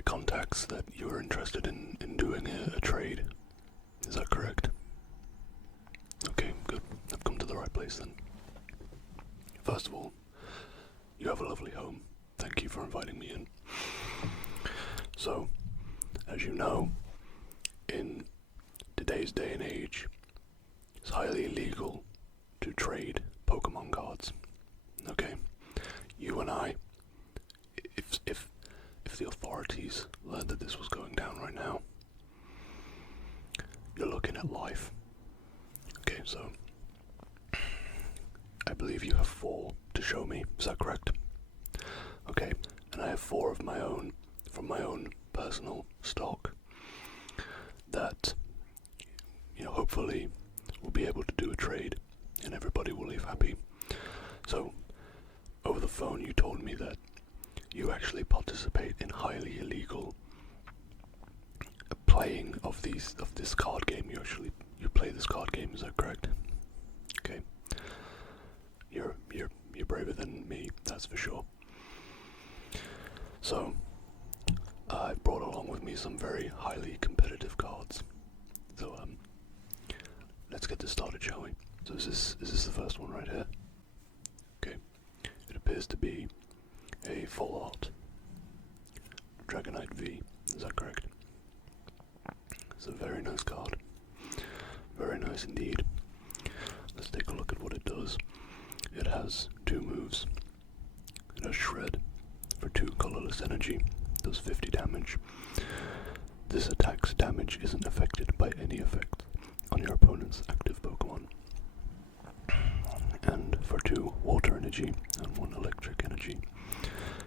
my contacts that you're interested in doing a trade. Is that correct? Okay, good. I've come to the right place then. First of all, you have a lovely home. Thank you for inviting me in. So, as you know, in today's day and age, it's highly illegal to trade Pokemon cards. Okay? You and I, if the authorities learned that this was going down right now, you're looking at life. Okay, so I believe you have 4 to show me. Is that correct? Okay, and I have 4 of my own, from my own personal stock, that, hopefully we'll be able to do a trade and everybody will leave happy. So, over the phone you told me that you actually participate in highly illegal playing of this card game. You play this card game, is that correct? Okay. You're braver than me, that's for sure. So, I've brought along with me some very highly competitive cards. So, let's get this started, shall we? So is this the first one right here? Okay. It appears to be a full art Dragonite V. Is that correct? It's a very nice card. Very nice indeed. Let's take a look at what it does. It has 2 moves. It has Shred for 2 colorless energy. Does 50 damage. This attack's damage isn't affected by any effect on your opponent's active Pokemon. And for 2 water energy and 1 electric energy,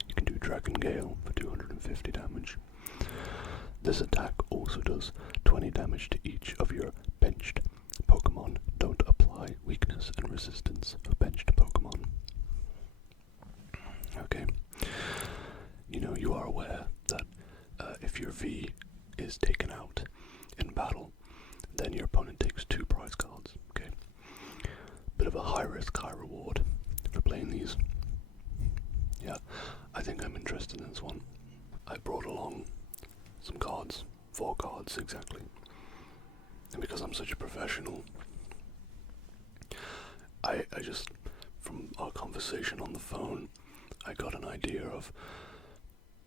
you can do Dragon Gale for 250 damage. This attack also does 20 damage to each of your benched Pokemon. Don't apply weakness and resistance for benched Pokemon. Okay. You are aware that if your V is taken out in battle, then your opponent takes 2 prize cards. Okay. Bit of a high risk, high reward for playing these. Yeah, I think I'm interested in this one. I brought along some cards, 4 cards exactly. And because I'm such a professional, I just, from our conversation on the phone, I got an idea of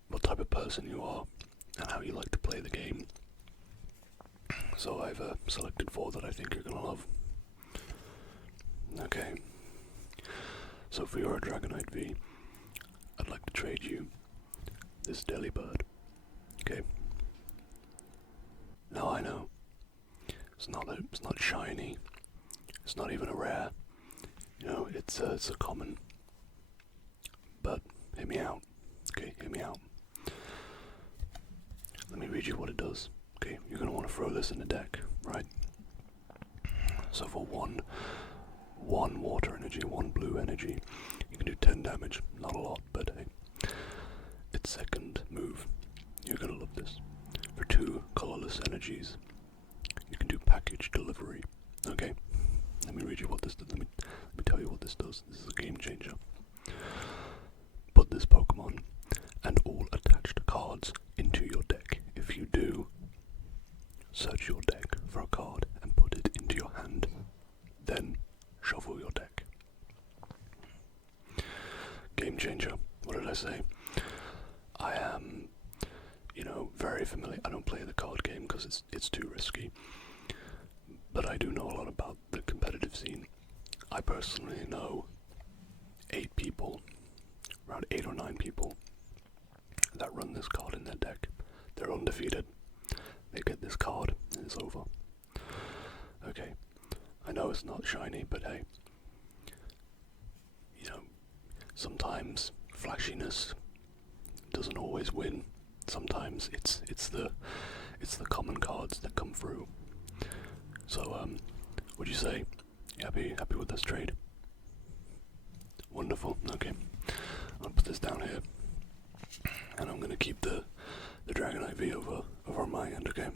what type of person you are and how you like to play the game. So I've selected 4 that I think you're gonna love. Okay. So for your Dragonite V, I'd like to trade you this Delibird. Okay. Now I know it's not shiny. It's not even a rare. It's a common. But hear me out. Okay, hear me out. Let me read you what it does. Okay, you're gonna want to throw this in the deck, right? So for one water energy, 1 blue energy, you can do 10 damage. Not a lot, but hey. Its second move, you're gonna love this. For 2 colorless energies, you can do package delivery. Okay, let me read you what this does. Let me tell you what this does. This is a game changer. Put this Pokemon and all attached cards into your deck. If you do, search your deck for a card and put it into your hand. Then shuffle your deck. Game changer. What did I say? I am, very familiar. I don't play the card game because it's too risky. But I do know a lot about the competitive scene. I personally know 8 people, around 8 or 9 people, that run this card in their deck. They're undefeated. They get this card and it's over. Okay. I know it's not shiny, but hey. Sometimes flashiness doesn't always win. Sometimes it's the common cards that come through. So what'd you say? You happy with this trade? Wonderful. Okay. I'll put this down here. And I'm gonna keep the Dragonite V over my end, okay?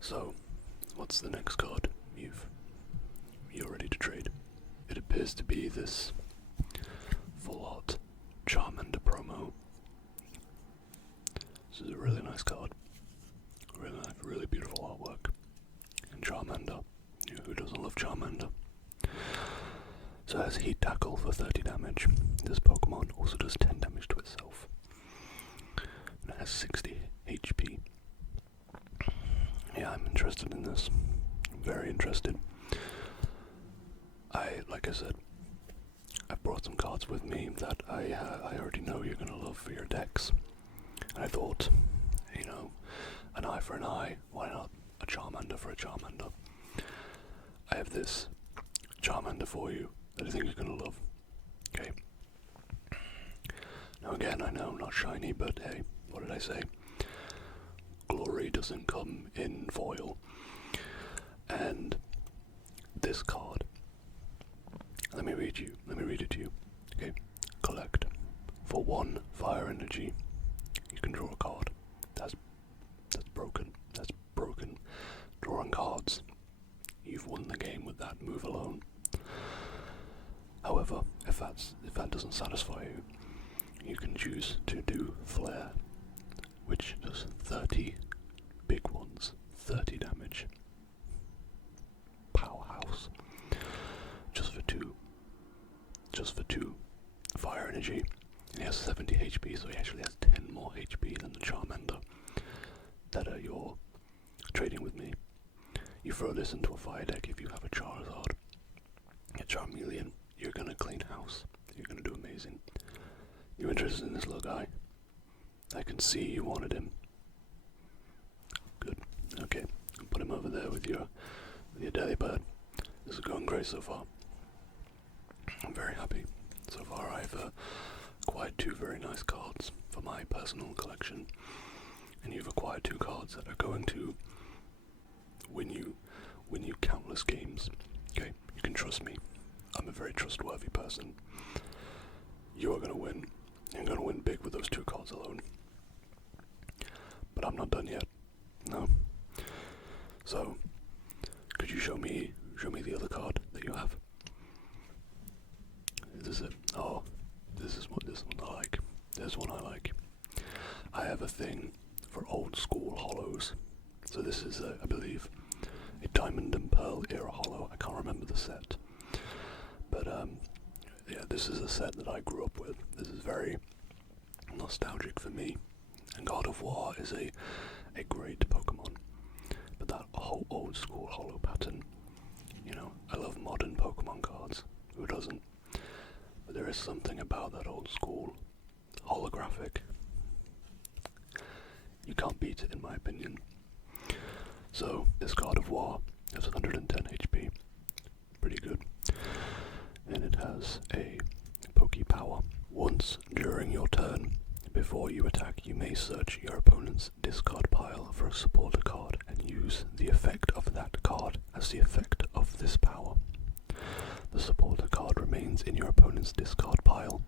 So, what's the next card you're ready to trade? It appears to be this full art Charmander promo. is a really nice card. Really nice, really beautiful artwork. And Charmander. You know, who doesn't love Charmander? So it has Heat Tackle for 30 damage. This Pokemon also does 10 damage to itself. And it has 60 HP. Yeah, I'm interested in this. I'm very interested. Like I said, I've brought some cards with me that I already know you're gonna love for your decks. And I thought, you know, an eye for an eye, why not a Charmander for a Charmander? I have this Charmander for you that I think you're gonna love. Okay. Now again, I know, not shiny, but hey, what did I say? Glory doesn't come in foil. And this card, let me read it to you. Okay. Collect. For 1 fire energy, you can draw a card. That's broken. That's broken. Drawing cards. You've won the game with that move alone. However, if that doesn't satisfy you, you can choose to do Flare, which does 30 big ones, 30 damage. Powerhouse. Just for 2 fire energy. And he has 70 HP, so he actually has 10 more HP than the Charmander that you're trading with me. You throw this into a fire deck if you have a Charizard, a Charmeleon, you're gonna clean house. You're gonna do amazing. You interested in this little guy? I can see you wanted him. Good. Okay. I'll put him over there with your Delibird. This is going great so far. I'm very happy. So far I've acquired 2 very nice cards for my personal collection. And you've acquired 2 cards that are going to win you countless games. Okay? You can trust me. I'm a very trustworthy person. You are going to win. You're going to win big with those 2 cards alone. But I'm not done yet. No. So, could you show me the other card that you have? Is this it? Oh, this is what this one I like. There's one I like. I have a thing for old school hollows. So this is, I believe, a Diamond and Pearl era hollow. I can't remember the set. But, yeah, this is a set that I grew up with. This is very nostalgic for me. And God of War is a great Pokemon. But that whole old school hollow pattern, you know, I love modern Pokemon cards. Who doesn't? But there is something about that old school holographic. You can't beat it, in my opinion. So, this God of War has 110 HP. Pretty good. And it has a Poke Power. Once during your turn, before you attack, you may search your opponent's discard pile for a supporter card and use the effect of that card as the effect of this power. The supporter card remains in your opponent's discard pile.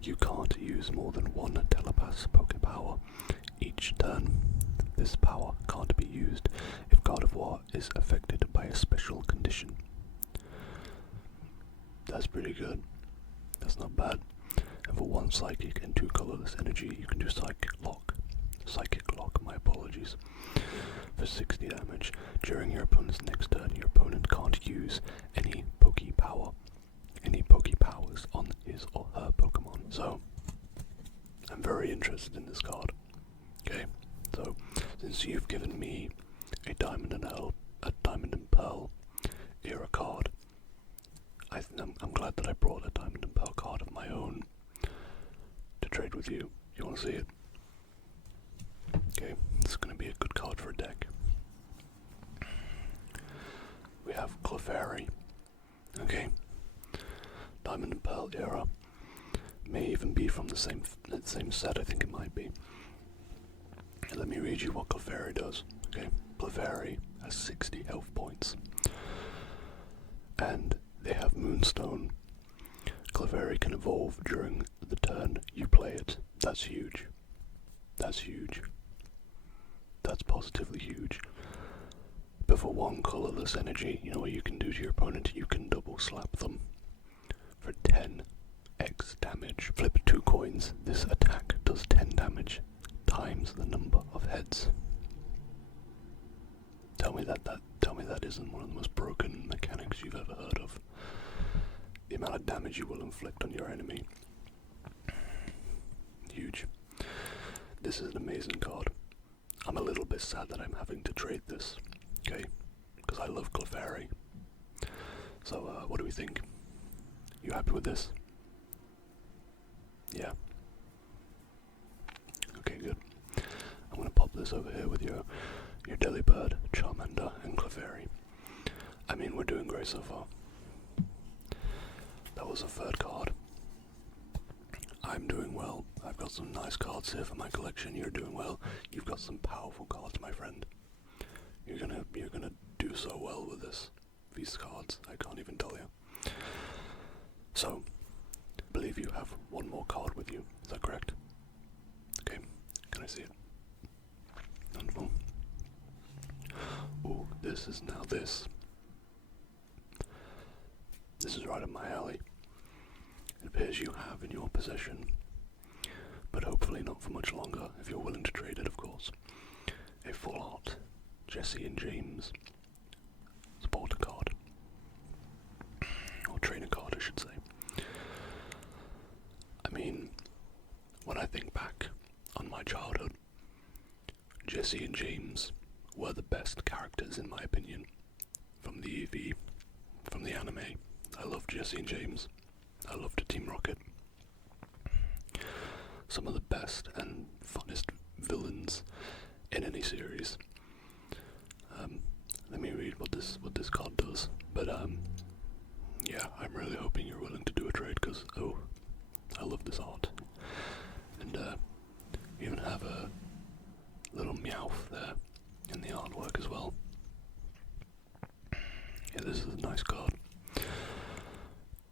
You can't use more than 1 Telepath Poke Power each turn. This power can't be used if God of War is affected by a special condition. That's pretty good. That's not bad. And for 1 Psychic and 2 colorless energy, you can do Psychic Lock. Psychic Lock, my apologies. For 60 damage. During your opponent's next turn, your opponent can't use any Poke Power. Any Poke Powers on his or her Pokemon. So, I'm very interested in this card. Okay, so, since you've given me a Diamond and Pearl era card, I'm glad that I brought a Diamond and Pearl card of my own to trade with you. You want to see it? Okay, this is going to be a good card for a deck. We have Clefairy. Okay, Diamond and Pearl era. May even be from the same set, I think it might be. Let me read you what Clefairy does. Okay, Clefairy has 60 health points. And they have Moonstone. Clefairy can evolve during the turn you play it. That's huge. That's huge. That's positively huge. But for 1 colorless energy, you know what you can do to your opponent? You can double slap them for 10x damage. Flip 2 coins. This attack does 10 damage times the number of heads. Tell me that isn't one of the most broken mechanics you've ever heard of. The amount of damage you will inflict on your enemy. Huge. This is an amazing card. I'm a little bit sad that I'm having to trade this, okay? Because I love Clefairy. So, what do we think? You happy with this? Yeah. Okay, good. I'm gonna pop this over here with your Delibird, Charmander, and Clefairy. I mean, we're doing great so far. That was a third card. I'm doing well. I've got some nice cards here for my collection. You're doing well. You've got some powerful cards, my friend. You're gonna do so well with these cards. I can't even tell you. So, I believe you have one more card with you. Is that correct? Okay. Can I see it? Wonderful. Ooh, this is now this. This is right up my alley. It appears you have in your possession, but hopefully not for much longer, if you're willing to trade it, of course, a full art Jesse and James supporter card. Or trainer card, I should say. I mean, when I think back on my childhood, Jesse and James were the best characters in my opinion from the EV, from the anime. I loved Jesse and James. I loved Team Rocket. Some of the best and funnest villains in any series. Let me read what this card does. But yeah, I'm really hoping you're willing to do a trade because I love this art. And you even have a little Meowth there in the artwork as well. Yeah, this is a nice card.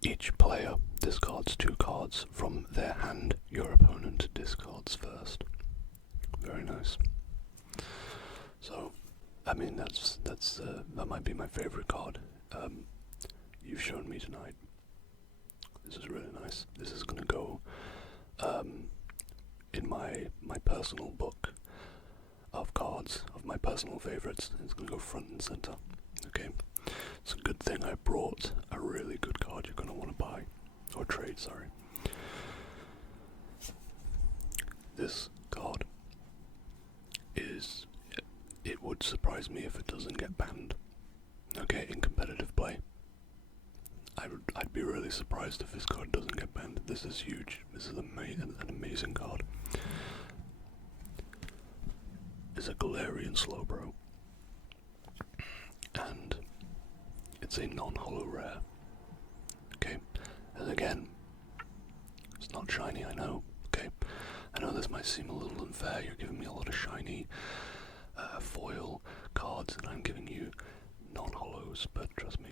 Each player discards 2 cards from their hand. Your opponent discards first. Very nice. So, I mean, that might be my favorite card you've shown me tonight. This is really nice. This is gonna go in my personal book of cards of my personal favorites. It's gonna go front and center. Okay. It's a good thing I brought a really good card you're going to want to buy. Or trade, sorry. This card it would surprise me if it doesn't get banned. Okay, in competitive play. I'd be really surprised if this card doesn't get banned. This is huge. This is an amazing card. It's a Galarian Slowbro. And it's a non-holo rare. Okay, and again, it's not shiny, I know. Okay, I know this might seem a little unfair. You're giving me a lot of shiny foil cards, and I'm giving you non-holos. But trust me,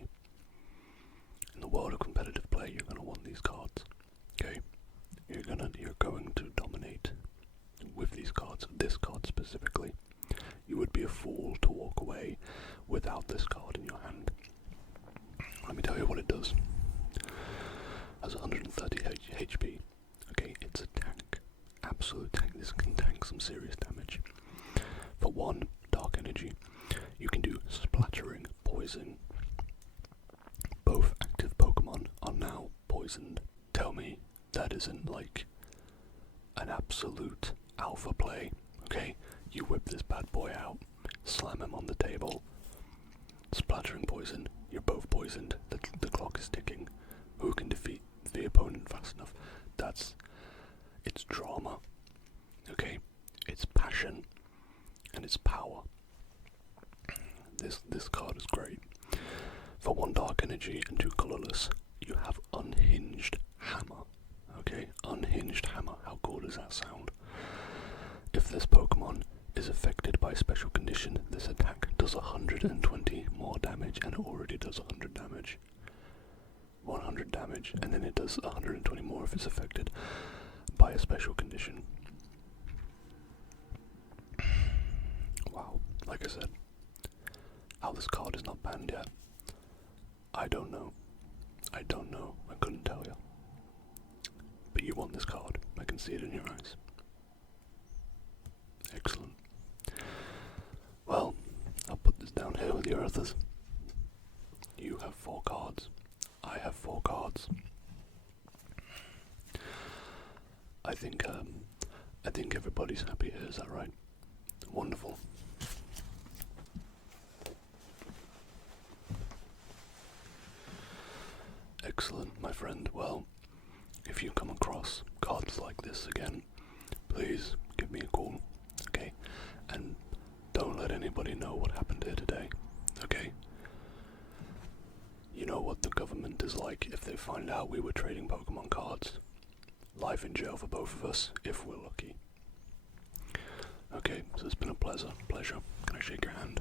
in the world of competitive play, you're gonna want these cards. Okay, you're going to dominate with these cards. This card specifically, you would be a fool to walk away without this card in your hand. Let me tell you what it does. It has 130 HP. Okay, it's a tank. Absolute tank. This can tank some serious damage. For 1 dark energy, you can do splattering poison. Both active Pokemon are now poisoned. Tell me that isn't like an absolute alpha play. Okay, you whip this bad boy out, slam him on the table, splattering poison. You're both poisoned. The clock is ticking. Who can defeat the opponent fast enough? It's drama. Okay? It's passion. And it's power. This card is great. For 1 dark energy and 2 colorless, you have Unhinged Hammer. Okay? Unhinged Hammer. How cool does that sound? If this Pokemon is affected by a special condition, this attack does 120 more damage, and it already does 100 damage. 100 damage, and then it does 120 more if it's affected by a special condition. Wow, like I said, how this card is not banned yet, I don't know. I couldn't tell you. But you want this card, I can see it in your eyes. Excellent. Well, I'll put this down here with your others. You have 4 cards. I have 4 cards. I think everybody's happy here, is that right? Wonderful. Excellent, my friend. Well, if you come across cards like this again, please give me a call, okay? And don't let anybody know what happened here today, okay? You know what the government is like if they find out we were trading Pokemon cards. Life in jail for both of us, if we're lucky. Okay, so it's been a pleasure. Can I shake your hand?